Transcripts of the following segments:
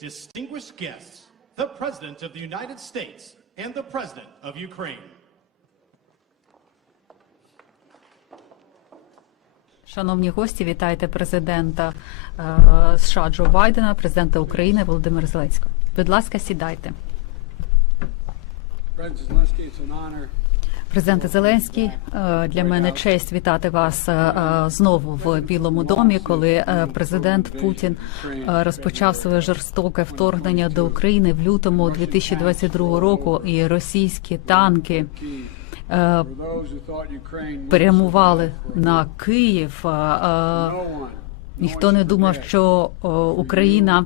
distinguished guests, the President of the United States and the President of Ukraine. Шановні гості, вітайте президента е, США Джо Байдена, президента України Володимира Зеленського. Будь ласка, сідайте. President Zelensky, it's an honor Президенте Зеленський, е, для мене честь вітати вас е, е, знову в Білому домі, коли президент Путін розпочав своє жорстоке вторгнення до України в лютому 2022 року, і російські танки прямували на Київ. Ніхто не думав, що Україна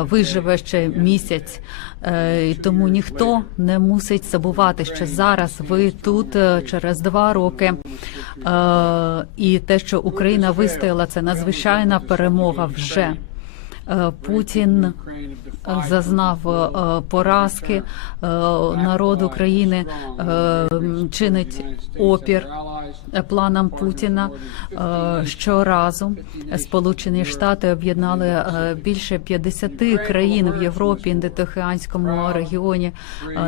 виживе ще місяць, е, тому ніхто не мусить забувати, що зараз ви тут е, через два роки. Е, і те, що Україна вистояла, це надзвичайна перемога вже. Е, Путін зазнав е, поразки. Е, Народ України чинить опір планам Путіна. Щоразу Сполучені Штати об'єднали більше 50 країн в Європі, Індотихоанському регіоні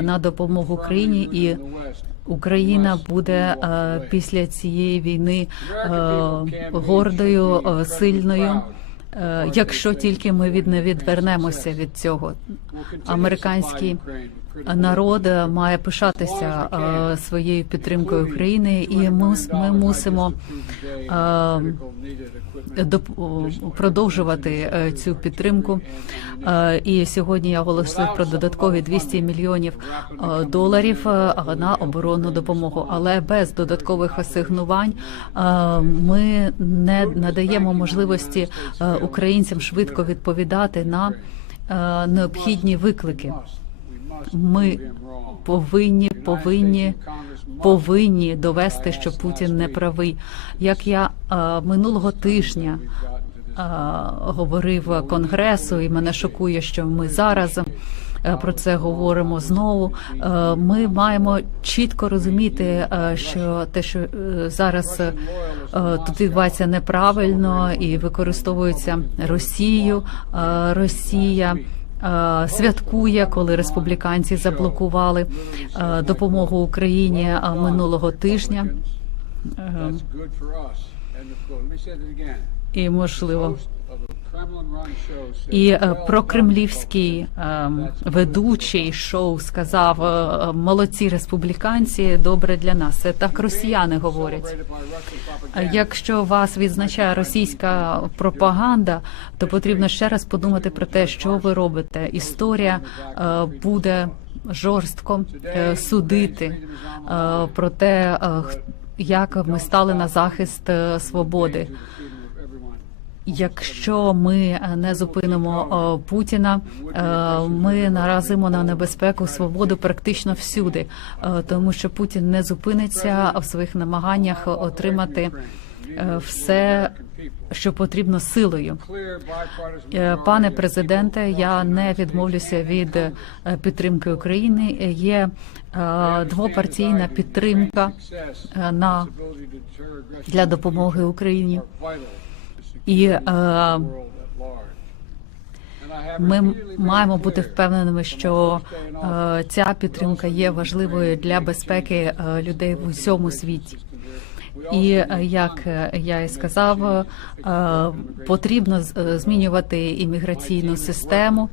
на допомогу Україні і. Україна буде після цієї війни гордою, сильною, якщо тільки ми від не відвернемося від цього. Американський народ має пишатися е, своєю підтримкою України, і ми, ми мусимо е, продовжувати е, цю підтримку. І сьогодні я оголосив про додаткові 200 мільйонів доларів на оборонну допомогу. Але без додаткових асигнувань ми не надаємо можливості українцям швидко відповідати на необхідні виклики. Ми повинні, повинні, повинні довести, що Путін не правий. Як я е, минулого тижня е, говорив Конгресу, і мене шокує, що ми зараз. е, Про це говоримо знову. Е, Ми маємо чітко розуміти, е, що те, що зараз тут відбувається неправильно і використовується Росією. Е, Росія святкує, коли республіканці заблокували е, допомогу Україні е, минулого тижня. Е. І можливо. І е, "Well прокремлівський е, ведучий шоу сказав е, молодці республіканці, добре для нас. Це так росіяни говорять. celebrated by Russian А propaganda." Якщо вас відзначає російська пропаганда, то потрібно ще раз подумати про те, що ви робите. Історія буде жорстко судити про те, як ми стали на захист свободи. Якщо ми е, не зупинимо Путіна, е, ми наразимо на небезпеку свободу практично всюди, е, тому що Путін не зупиниться в своїх намаганнях отримати все, що потрібно силою. Пане президенте, я не відмовлюся від підтримки України. Є двопартійна підтримка на для допомоги Україні. І е, Ми маємо бути впевненими, що е, ця підтримка є важливою для безпеки е, людей в усьому світі. І е, як е, я і сказав, е, потрібно змінювати імміграційну систему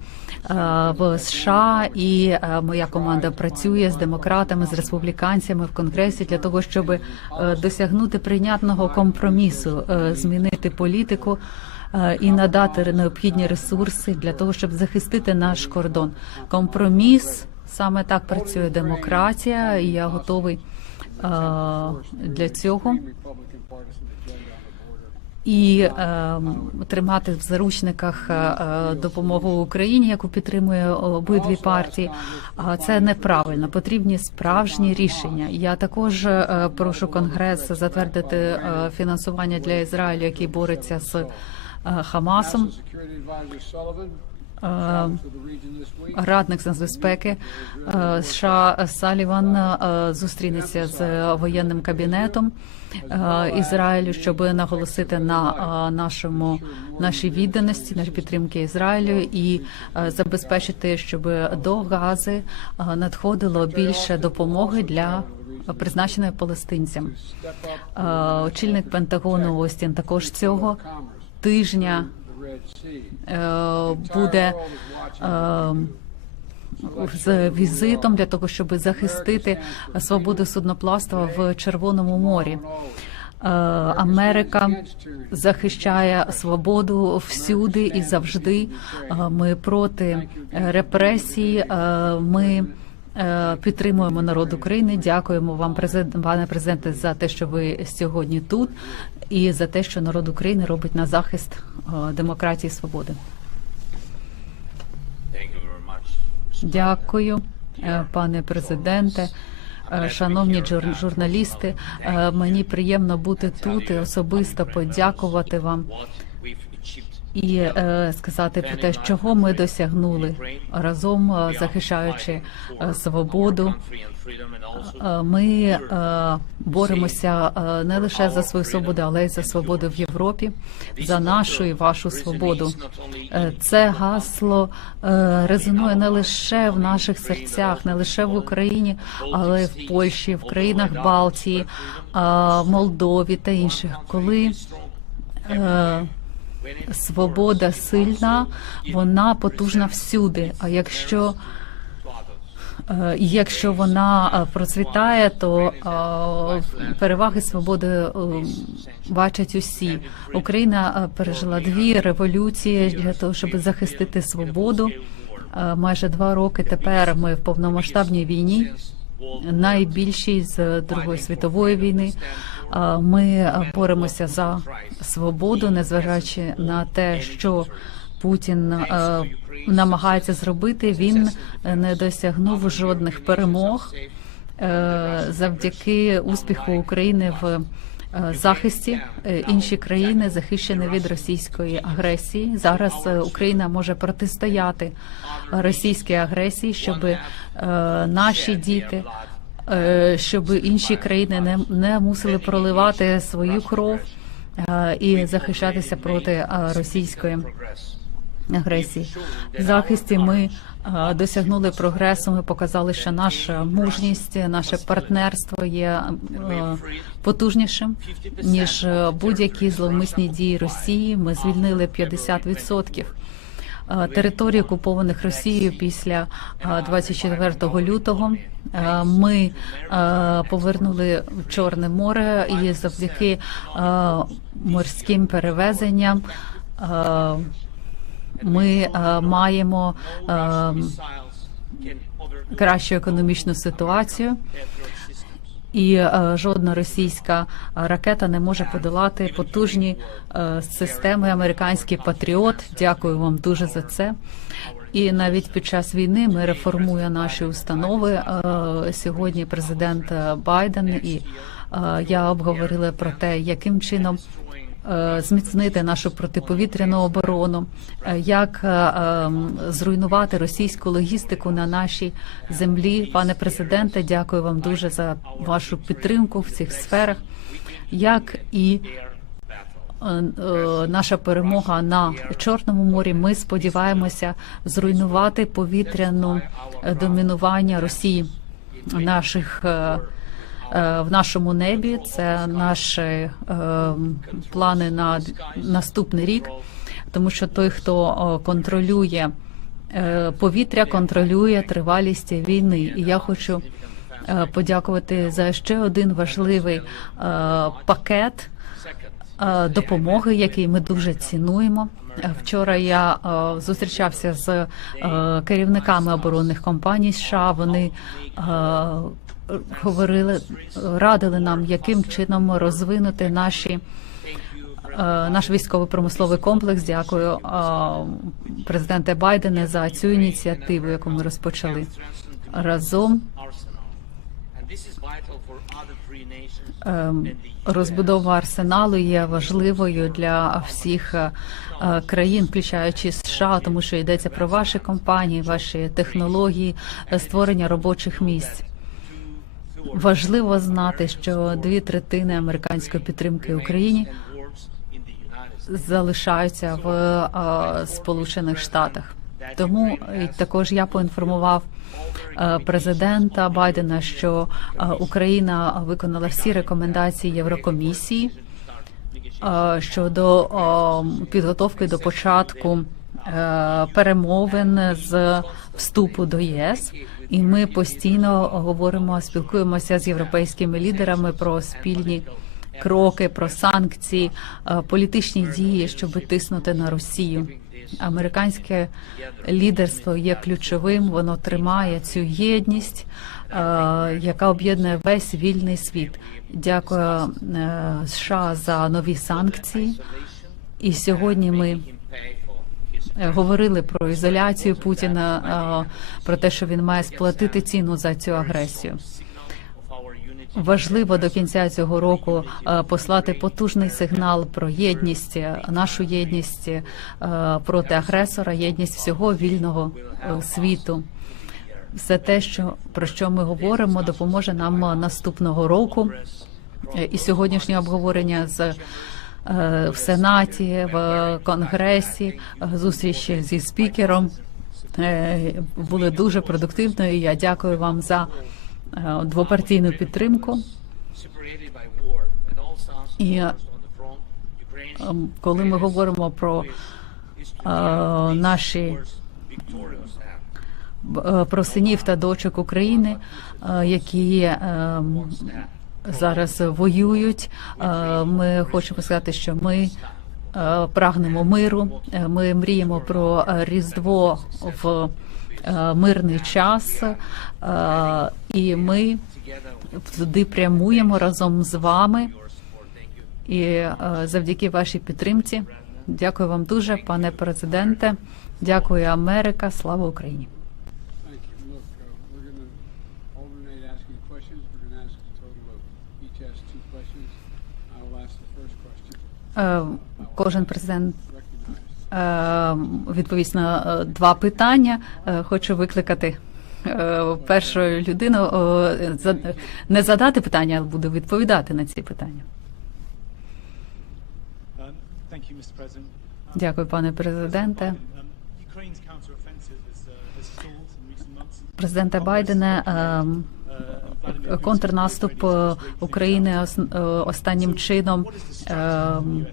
в США, і моя команда працює з демократами, з республіканцями в конгресі для того, щоб досягнути прийнятного компромісу, змінити політику. І надати необхідні ресурси для того, щоб захистити наш кордон. Компроміс саме так працює демократія, і я готовий для цього і е, тримати в заручниках е, допомогу Україні, яку підтримує обидві партії. А це неправильно. Потрібні справжні рішення. Я також е, прошу Конгрес затвердити е, фінансування для Ізраїлю, який бореться з е, Хамасом. Е, радник з нацбезпеки е, США Саліван е, зустрінеться з воєнним кабінетом Ізраїлю, щоб наголосити на нашому нашій відданості, нашій підтримки Ізраїлю і забезпечити, щоб до Гази надходило більше допомоги для призначеної палестинцям. Очільник Пентагону Остін також цього тижня е, буде. Е, з візитом для того, щоб захистити свободу судноплавства в Червоному морі. Е, Америка захищає свободу всюди і завжди. Ми проти репресій. Ми підтримуємо народ України. Дякуємо вам, президент, пане президенте, за те, що ви сьогодні тут, і за те, що народ України робить на захист е, демократії і свободи. Дякую, е, пане президенте. Е, Шановні журналісти, е, мені приємно бути тут і особисто подякувати вам. І е, сказати про те, чого ми досягнули разом, е, захищаючи е, свободу. Е, Ми е, боремося не лише за свою свободу, але й за свободу в Європі, за нашу і вашу свободу. Це гасло резонує не лише в наших серцях, не лише в Україні, але й в Польщі, в країнах Балтії, е, Молдові та інших. Коли е, свобода сильна, вона потужна всюди. А якщо Е, Якщо вона е, процвітає, то е, переваги свободи бачать усі. Україна пережила дві революції для того, щоб захистити свободу. Майже два роки тепер ми в повномасштабній війні, найбільшій з Другої світової війни. Ми боремося за свободу, незважаючи на те, що Путін намагається зробити. Він не досягнув жодних перемог е, завдяки успіху України в захисті. Е, Інші країни захищені від російської агресії. Зараз е, Україна може протистояти російській агресії, щоб е, наші діти. е, Щоб інші країни не, не мусили проливати свою кров е, і захищатися проти е, російської агресії. В захисті ми е, досягнули прогресу. Ми показали, що наша мужність, наше партнерство є е, потужнішим ніж е, будь-які зловмисні дії Росії. Ми звільнили 50% е, територій, окупованих Росією після е, 24 лютого. Ми повернули Чорне море і завдяки морським перевезенням. Ми е, маємо е, кращу економічну ситуацію, і е, жодна російська ракета не може подолати потужні е, системи американський патріот. Дякую вам дуже за це. І навіть під час війни ми реформуємо наші установи. Е, Сьогодні президент Байден і е, я обговорили про те, яким чином зміцнити нашу протиповітряну оборону, е, як е, ем, зруйнувати російську логістику на нашій землі. Пане президенте, дякую вам дуже за вашу підтримку в цих сферах. Як і е, е, наша перемога на Чорному морі, ми сподіваємося зруйнувати повітряну е, домінування Росії наших. Е, в нашому небі. Це наші е, плани на наступний рік, тому що той, хто е, контролює повітря, контролює тривалість війни. І я хочу подякувати за ще один важливий пакет допомоги, який ми дуже цінуємо. Вчора я зустрічався з керівниками оборонних компаній США. Вони говорили, радили нам, яким чином розвинути наші. е, Наш військово-промисловий комплекс. Дякую е, президенте Байдене за цю ініціативу, яку ми розпочали разом. Ем. Розбудова арсеналу є важливою для всіх е, країн, включаючи США, тому що йдеться про ваші компанії, ваші технології, створення робочих місць. Важливо знати, що дві третини американської підтримки Україні залишаються в е, Сполучених Штатах. Тому також я поінформував е, президента Байдена, що е, Україна виконала всі рекомендації Єврокомісії щодо підготовки до початку перемовин з вступу до ЄС. І ми постійно говоримо, спілкуємося з європейськими лідерами про спільні кроки, про санкції, е, політичні дії, щоб тиснути на Росію. Американське лідерство є ключовим. Воно тримає цю єдність, е, яка об'єднує весь вільний світ. Дякую е, США за нові санкції. І сьогодні ми Him pay for his е, говорили про ізоляцію Путіна, е, про те, що він має сплатити ціну за цю агресію. Важливо до кінця цього року е, послати потужний сигнал про єдність, е, нашу єдність е, проти агресора, єдність всього вільного е, світу. Все те, що про що ми говоримо, допоможе нам е, наступного року. Е, І сьогоднішнє обговорення з е, в Сенаті, в Конгресі, е, зустріч зі спікером е, були дуже продуктивною. Я дякую вам за е, двопартійну підтримку. І коли ми говоримо про е, наші е, про синів та дочок України, е, які зараз воюють. Е, Ми хочемо сказати, що ми е, прагнемо миру. Е, Ми мріємо про різдво в мирний час, і ми туди прямуємо разом з вами. І завдяки вашій підтримці. Дякую вам дуже, пане президенте. Дякую, Америка. Слава Україні. Thank you. Look, uh, we're going to alternate asking questions. We're going to ask a total of, each ask two questions. I will ask the first question. Е, Кожен президент е, відповість на е, два питання. Е, Хочу викликати е, першу людину е, не задати питання, а буду відповідати на ці питання. Um. Um, Дякую, пане президенте. um, Ukraine's Контрнаступ е, України е, останнім чином ем,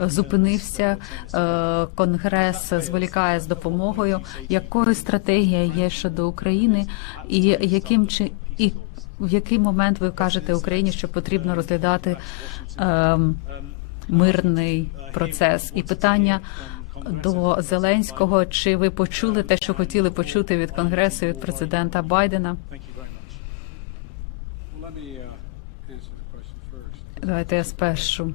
зупинився. е, Конгрес зволікає з допомогою. Якою стратегія є щодо України, і яким чи і в який момент ви кажете Україні, що потрібно розглядати ем, мирний процес? І питання до Зеленського: чи ви почули те, що хотіли почути від конгресу від президента Байдена? Thank you very much. Well, let me uh, answer the question first. Давайте я спершу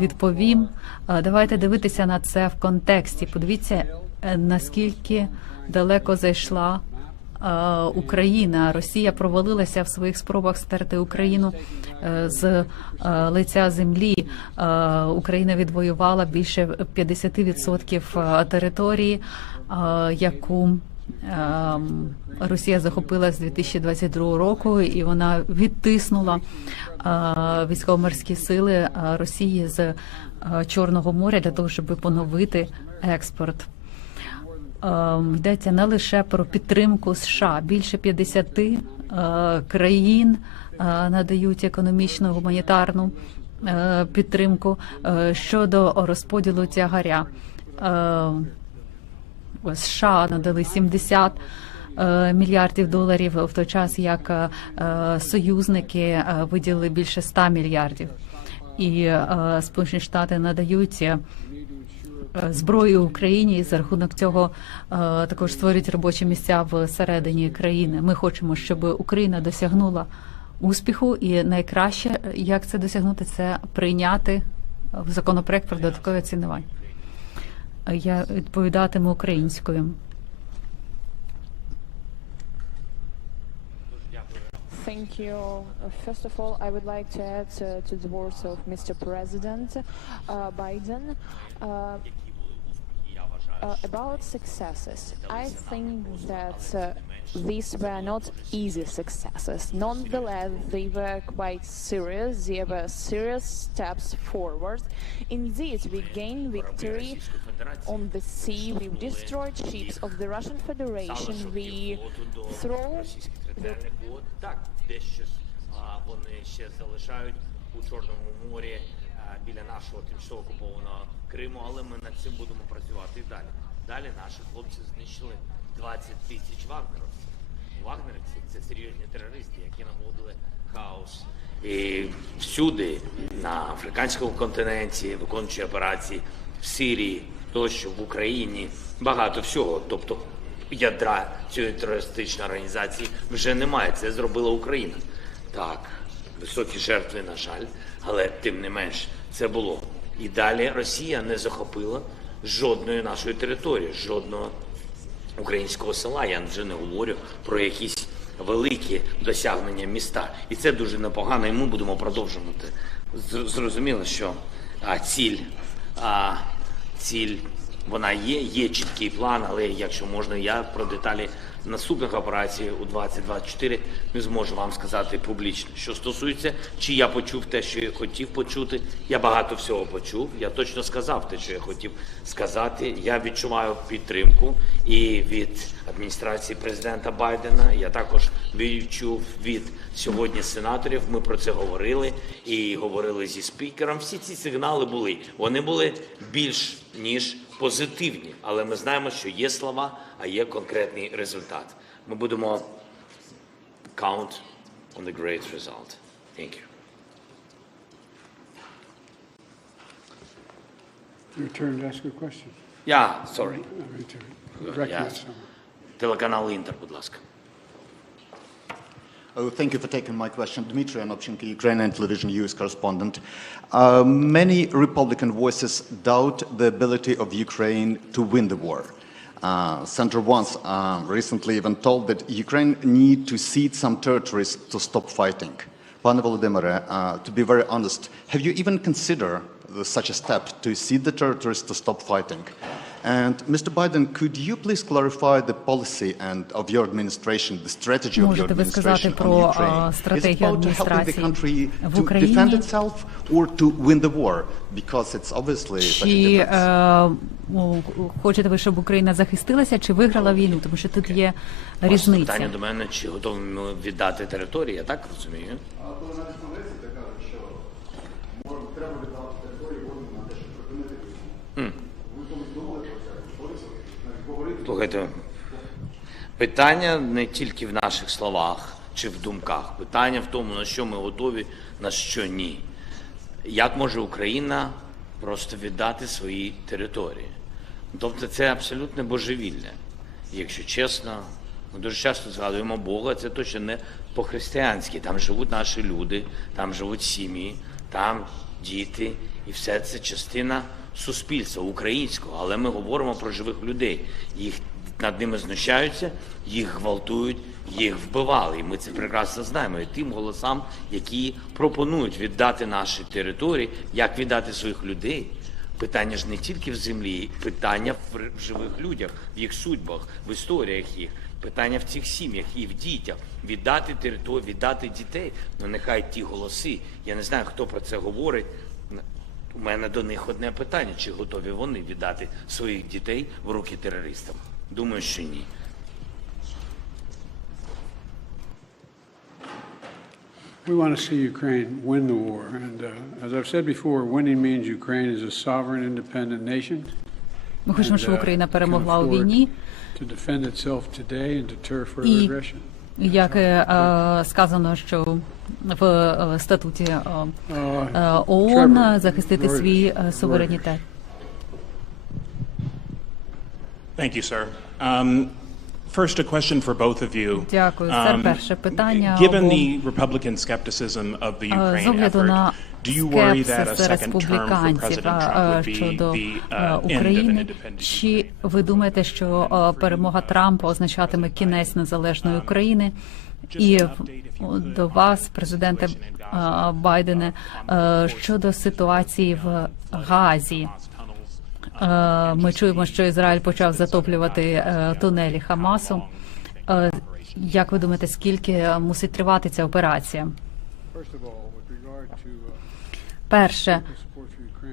відповім. Е, Давайте дивитися на це в контексті. Подивіться, е, наскільки далеко зайшла е, Україна. Росія провалилася в своїх спробах стерти Україну з лиця землі. Україна відвоювала більше 50% території, яку Росія захопила з 2022 року, і вона відтиснула е, військово-морські сили е, Росії з е, Чорного моря для того, щоб поновити експорт. Ем, Йдеться не лише про підтримку США. Більше 50 е, країн надають економічну гуманітарну підтримку щодо розподілу тягаря. США надали 70 е, мільярдів доларів в той час, як е, союзники е, виділили більше 100 мільярдів. І Сполучені Штати надають зброю Україні і за рахунок цього також створюють робочі місця всередині країни. Ми хочемо, щоб Україна досягнула успіху, і найкраще, як це досягнути, це прийняти законопроект про додаткове цінування. Я відповідатиму українською. you. Uh, First of all, I would like to add uh, to the words of Mr. President uh, Biden. Uh, uh, about successes, I think that uh, these were not easy successes. Nonetheless, they were quite serious. They were serious steps forward. Indeed, we gained victory on the sea. We destroyed ships of the Russian Federation. We throw. Так, дещо вони ще залишають у Чорному морі біля нашого тимчасово окупованого Криму, але ми над цим будемо працювати і далі. Далі наші хлопці знищили 20 тисяч вагнеровців. Вагнерівці це серйозні терористи, які наводили хаос. І всюди, на африканському континенті, виконуючи операції в Сирії, тощо в Україні, багато всього. Тобто ядра цієї терористичної організації вже немає. Це зробила Україна. Так, високі жертви, на жаль, але тим не менш це було. І далі Росія не захопила жодної нашої території, жодного українського села. Я вже не говорю про якісь великі досягнення міста. І це дуже непогано, і ми будемо продовжувати. Зрозуміло, що а, ціль, а, ціль. Вона є, є чіткий план, але якщо можна, я про деталі наступних операцій у 2024 не зможу вам сказати публічно. Що стосується, чи я почув те, що я хотів почути, я багато всього почув. Я точно сказав те, що я хотів сказати. Я відчуваю підтримку і від адміністрації президента Байдена. Я також відчув від сьогодні сенаторів. Ми про це говорили і говорили зі спікером. Всі ці сигнали були. Вони були більш ніж позитивні, але ми знаємо, що є слова, а є конкретний результат. Ми будемо count on the great result. Thank you. Your turn to ask a question. Yeah, sorry. Someone. Телеканал Інтер, будь ласка. Oh, thank you for taking my question. Dmitry Anopchenko, Ukrainian television news correspondent. Uh, many Republican voices doubt the ability of Ukraine to win the war. Uh, Senator once uh, recently even told that Ukraine need to cede some territories to stop fighting. Pane Volodymyre, uh, to be very honest, have you even considered such a step to cede the territories to stop fighting? And Mr. Biden, could you please clarify the policy and of your administration, the strategy of your administration про, on Ukraine? Is it about to helping the country to Україні? defend itself or to win the war? Because it's obviously such a difference. е, хочете ви, щоб Україна захистилася, чи виграла війну? Тому що тут є різниця. Питання до мене, чи готові ми віддати території, я так розумію? Слухайте, питання не тільки в наших словах чи в думках. Питання в тому, на що ми готові, на що ні. Як може Україна просто віддати свої території? Тобто це абсолютне божевілля. Якщо чесно, ми дуже часто згадуємо Бога, це точно не по-християнськи. Там живуть наші люди, там живуть сім'ї, там діти, і все це частина суспільства українського. Але ми говоримо про живих людей. Їх над ними знущаються, їх гвалтують, їх вбивали. І ми це прекрасно знаємо. І тим голосам, які пропонують віддати наші території, як віддати своїх людей. Питання ж не тільки в землі, питання в живих людях, в їх судьбах, в історіях їх. Питання в цих сім'ях і в дітях. Віддати територію, віддати дітей. Ну нехай ті голоси. Я не знаю, хто про це говорить. У мене до них одне питання: чи готові вони віддати своїх дітей в руки терористам? Думаю, що ні. We want to see Ukraine win the war. And uh, as I've said before, winning means Ukraine is a sovereign, independent nation. Ми хочемо, щоб and, uh, Україна перемогла у війні. To defend itself today and deter further І aggression. як е, е, сказано, що в е, статуті е, Uh, е, ООН захистити свій е, суверенітет. Thank you, sir. Um, First, a question for both of you. Дякую. Це Um, перше питання. Given the Republican skepticism of the Е, Ukraine effort, do you worry that a second term for President Trump е, would be щодо the е, uh, end of an України, independent чи ви думаєте, що е, перемога Трампа означатиме кінець незалежної України? І до вас, президенте Байдене, е, щодо ситуації в Газі. Е, Ми чуємо, що Ізраїль почав затоплювати е, тунелі Хамасу. Е, Як ви думаєте, скільки мусить тривати ця операція? Uh, Перше,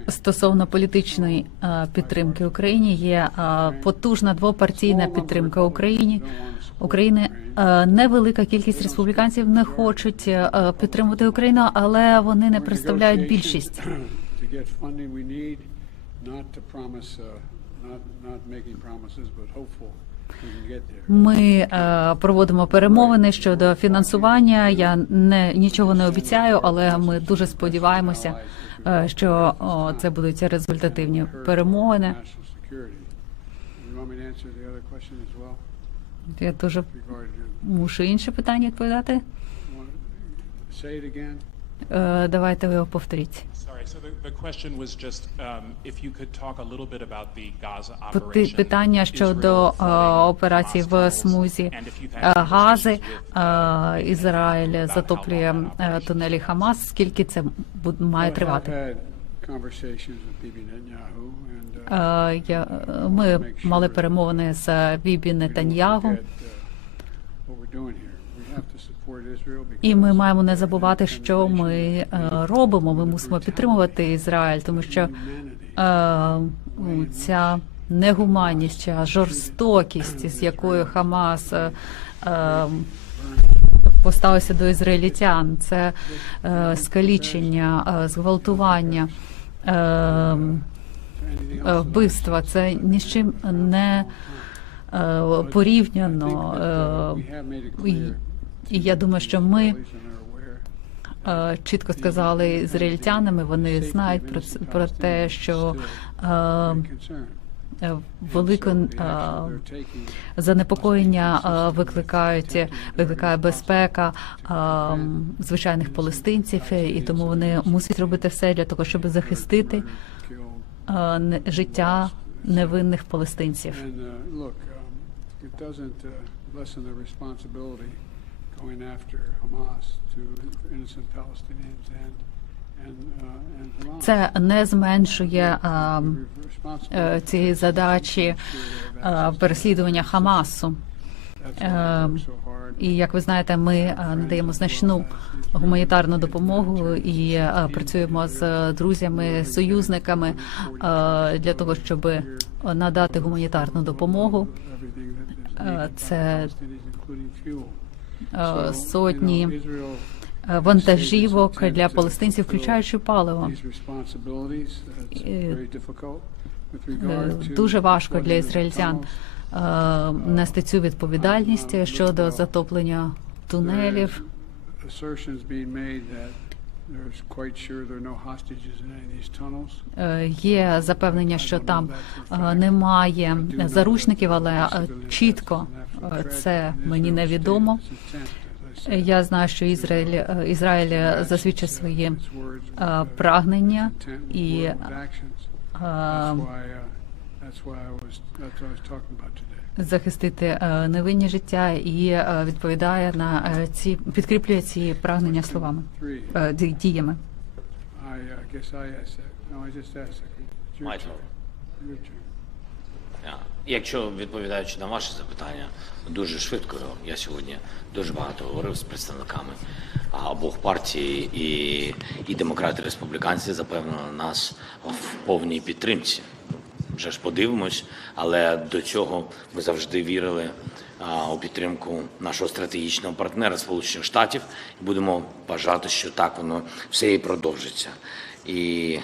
стосовно політичної е, підтримки Україні, є е, потужна двопартійна підтримка Україні. України Е, невелика кількість республіканців не хочуть підтримувати Україну, але вони не представляють більшість. uh. Ми е, проводимо перемовини щодо фінансування. Я не нічого не обіцяю, але ми дуже сподіваємося, що це будуть результативні перемовини. Я дуже мушу інше питання відповідати. Е, Давайте ви його повторіть. Sorry, so the, the question was just um, if you could talk a little bit about the Gaza Пити- operation. Питання щодо е, операції в смузі е, Гази. Е, uh, Ізраїль затоплює е, тунелі Хамас. Скільки це бу- має тривати? uh, Е, е, ми мали перемовини з Бібі Нетаньягу. І ми маємо не забувати, що ми е, робимо. Ми мусимо підтримувати Ізраїль, тому що е, ця негуманність, ця жорстокість, з якою Хамас е, е, поставився до ізраїльтян, це е, скалічення, е, зґвалтування. Е, е, вбивства це ні з чим не порівняно. І- я думаю, що ми е, чітко сказали ізраїльтянами, вони знають про про те, що е, е, велике занепокоєння викликають викликає безпека звичайних палестинців, і тому вони мусять робити все для того, щоб захистити життя невинних палестинців. Going after Hamas to innocent Palestinians and uh. Це не зменшує responsible е, цієї задачі е, переслідування Хамасу. So hard. І як ви знаєте, ми е, надаємо значну гуманітарну допомогу і працюємо з друзями, союзниками для того, щоб надати гуманітарну допомогу. Це Е, сотні е, вантажівок для палестинців, включаючи паливо. Е, Дуже важко для ізраїльтян нести цю відповідальність щодо затоплення тунелів. Е, Є запевнення, що там е, немає заручників, але е, чітко це мені невідомо. Я знаю, що Ізраїль Ізраїль засвідчив свої е, прагнення і е, захистити е, невинні життя і е, відповідає на е, ці підкріплює ці прагнення словами діями. Turn. Якщо відповідаючи на ваше запитання, дуже швидко я сьогодні дуже багато говорив з представниками обох партій, і, і демократи, і республіканці запевнили нас в повній підтримці. Вже ж подивимось, але до цього ми завжди вірили у підтримку нашого стратегічного партнера Сполучених Штатів і будемо бажати, що так воно все і продовжиться. І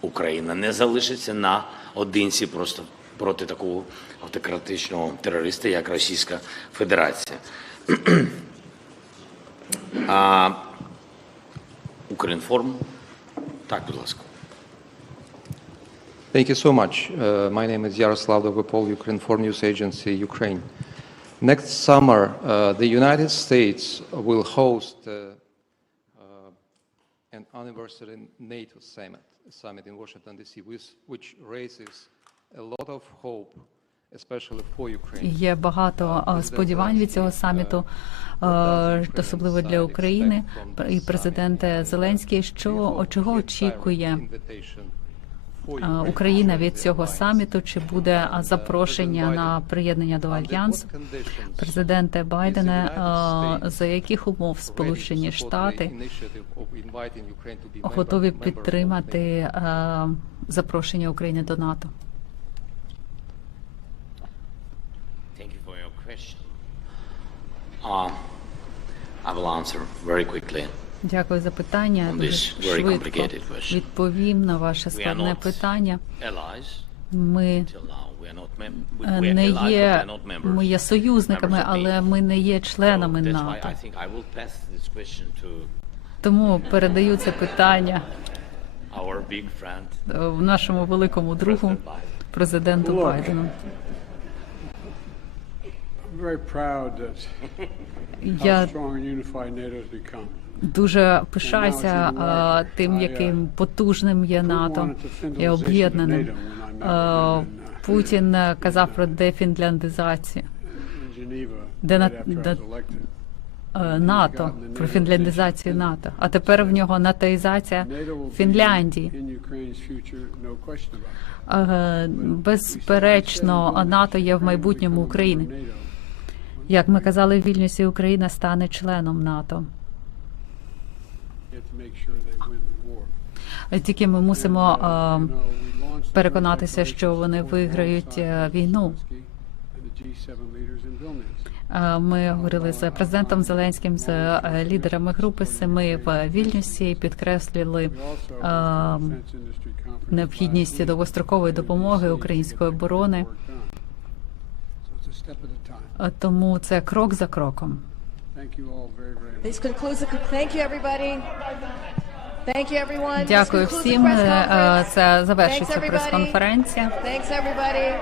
Україна не залишиться наодинці просто проти такого автократичного терориста, як Російська Федерація. а, Укрінформ. Так, будь ласка. Thank you so much. Uh, my name is Yaroslav Dovopol, Ukrinform News Agency, Ukraine. Next summer, uh, the United States will host uh, uh, an anniversary NATO summit, summit in Washington, D.C., which, which raises a lot of hope, Ukraine. Є багато е, сподівань від цього саміту, е, особливо для України. І президент Зеленський, що чого очікує е, Україна від цього саміту? Чи буде запрошення на приєднання до альянсу? Президенте Байдене, за яких умов Сполучені Штати готові підтримати запрошення України до НАТО? Uh, I will answer very quickly. Дякую за питання. Дуже швидко відповім на ваше складне питання. Ми е, не є ми є союзниками, але NATO. ми не є членами НАТО. Тому передаю це питання е, нашому великому другу, президенту. Байдену. Я дуже пишаюся тим, яким потужним є НАТО і об'єднаним. Путін е, казав про дефінляндизацію. Де на- де- е, НАТО, про фінляндизацію НАТО. А тепер в нього натоїзація Фінляндії. Е, Безперечно, НАТО є в майбутньому України. Як ми казали в Вільнюсі, Україна стане членом НАТО. you have to make sure they win the war. Е, Тільки ми мусимо е, we launched переконатися, що вони виграють е, війну. Zelensky and the G7 leaders in Vilnius. Е, Ми говорили з президентом Зеленським, з е, лідерами групи Семи в Вільнюсі підкреслили е, conference необхідність довгострокової допомоги української оборони. Е, Тому це крок за кроком. Thank you all very, very much. This concludes the, thank you everybody. Thank you everyone. This Дякую всім. press Е, conference. Це завершиться прес-конференція. Thanks everybody.